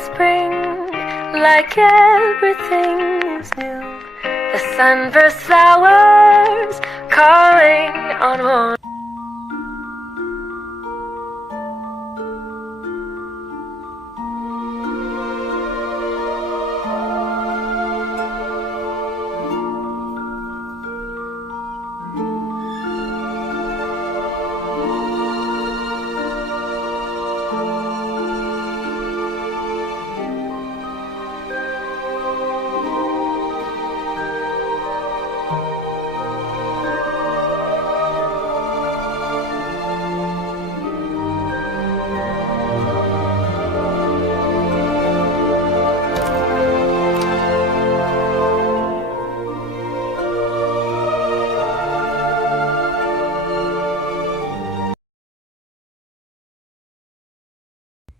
spring, like everything is new. The sunburst flowers calling on one.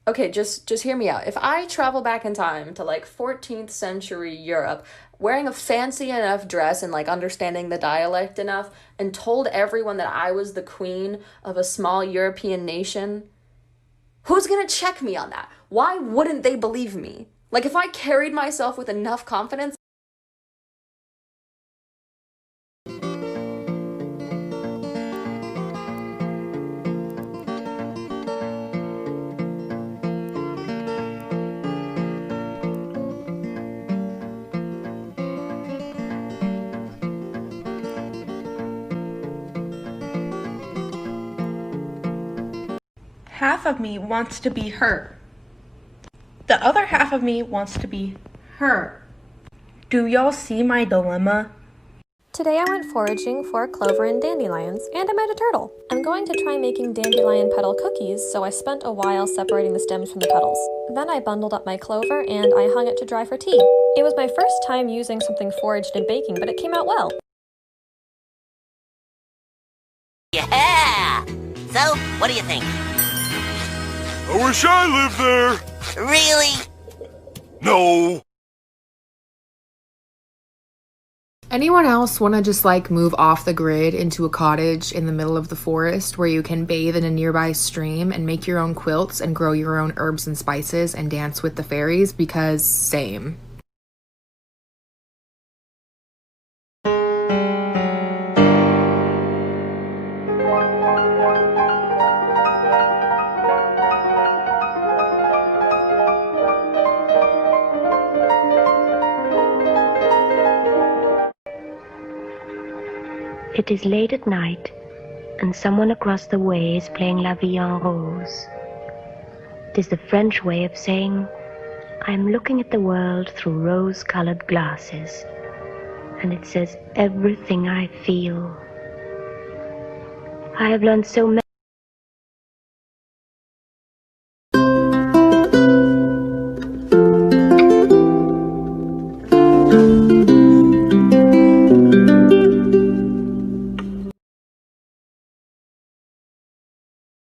Okay, just hear me out. If I travel back in time to like 14th century Europe, wearing a fancy enough dress and like understanding the dialect enough, and told everyone that I was the queen of a small European nation, who's gonna check me on that? Why wouldn't they believe me? Like, if I carried myself with enough confidence. Half of me wants to be her. The other half of me wants to be her. Do y'all see my dilemma? Today I went foraging for clover and dandelions, and I met a turtle. I'm going to try making dandelion petal cookies, so I spent a while separating the stems from the petals. Then I bundled up my clover and I hung it to dry for tea. It was my first time using something foraged in baking, but it came out well. Yeah! So, what do you think? I wish I lived there! Really? No! Anyone else want to just like move off the grid into a cottage in the middle of the forest where you can bathe in a nearby stream and make your own quilts and grow your own herbs and spices and dance with the fairies? Because same. It is late at night, and someone across the way is playing La Vie en Rose. It is the French way of saying, I am looking at the world through rose-colored glasses, and it says everything I feel. I have learned so many.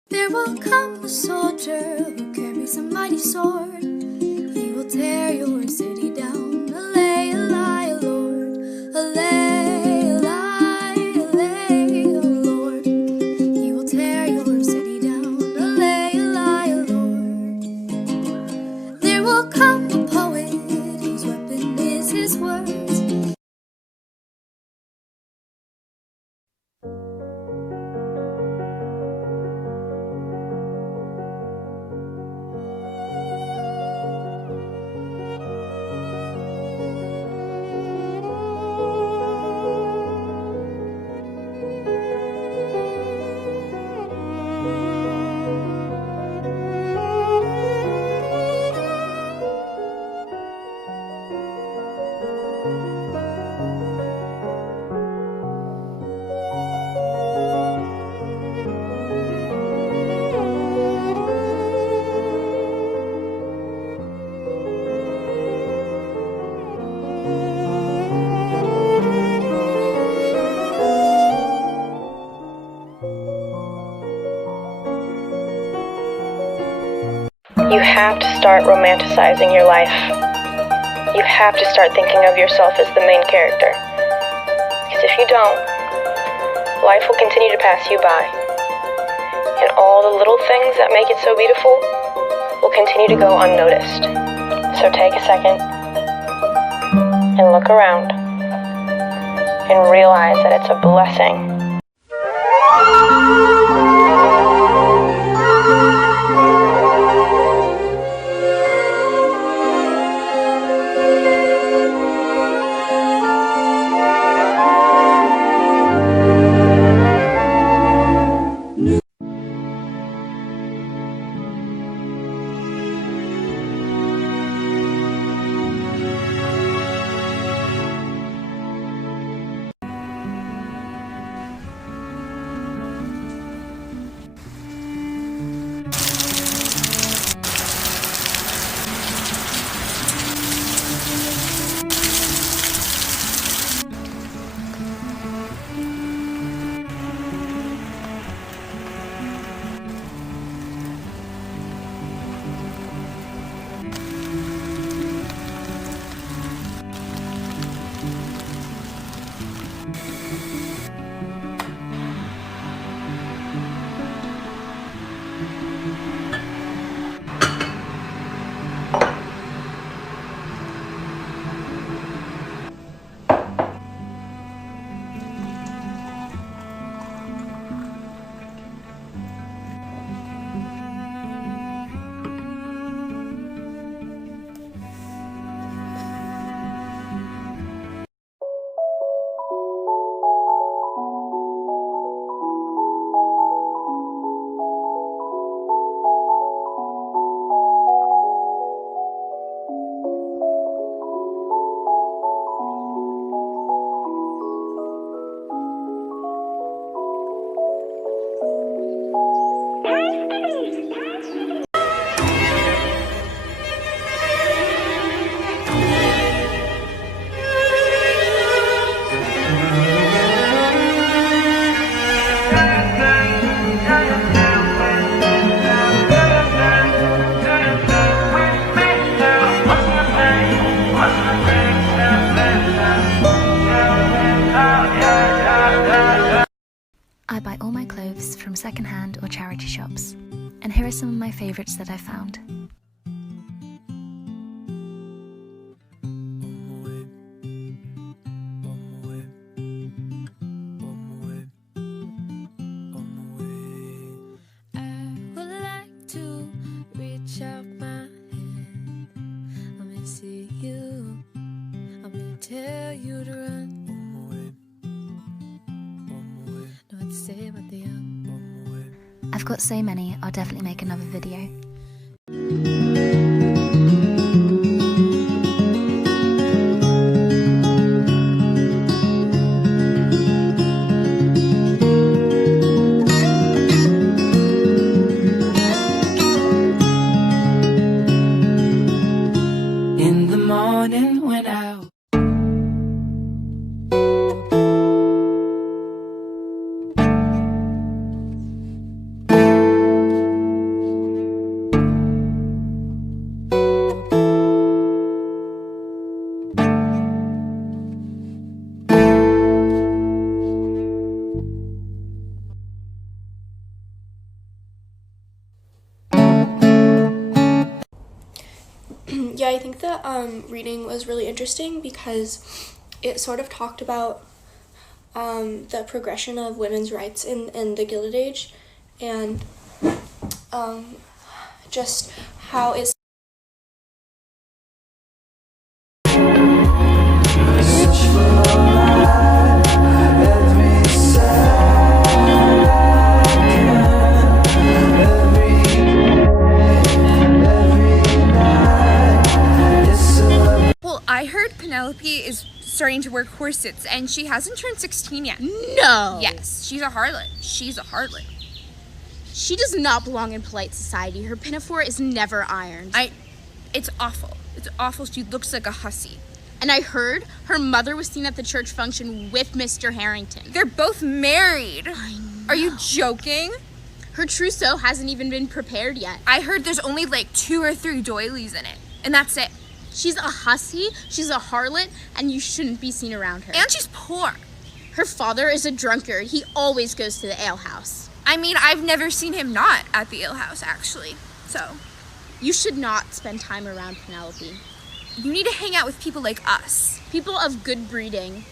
There will come a soldier who carries a mighty sword. He will tear your city down. Allay, allay, Lord. Allay, allay, allay, Lord. He will tear your city down. Allay, allay, Lord. There will come a poet whose weapon is his words. You have to start romanticizing your life. You have to start thinking of yourself as the main character. Because if you don't, life will continue to pass you by. And all the little things that make it so beautiful will continue to go unnoticed. So take a second and look around and realize that it's a blessing. I buy all my clothes from secondhand or charity shops, and here are some of my favorites that I found. I've got so many, I'll definitely make another video. In the morning when I Yeah, I think that reading was really interesting because it sort of talked about the progression of women's rights in the Gilded Age, and just how it's I heard Penelope is starting to wear corsets, and she hasn't turned 16 yet. No! Yes, she's a harlot. She's a harlot. She does not belong in polite society. Her pinafore is never ironed. It's awful. It's awful. She looks like a hussy. And I heard her mother was seen at the church function with Mr. Harrington. They're both married. I know. Are you joking? Her trousseau hasn't even been prepared yet. I heard there's only like 2 or 3 doilies in it, and that's it. She's a hussy, she's a harlot, and you shouldn't be seen around her. And she's poor. Her father is a drunkard. He always goes to the alehouse. I mean, I've never seen him not at the alehouse, actually. So, You should not spend time around Penelope. You need to hang out with people like us. People of good breeding.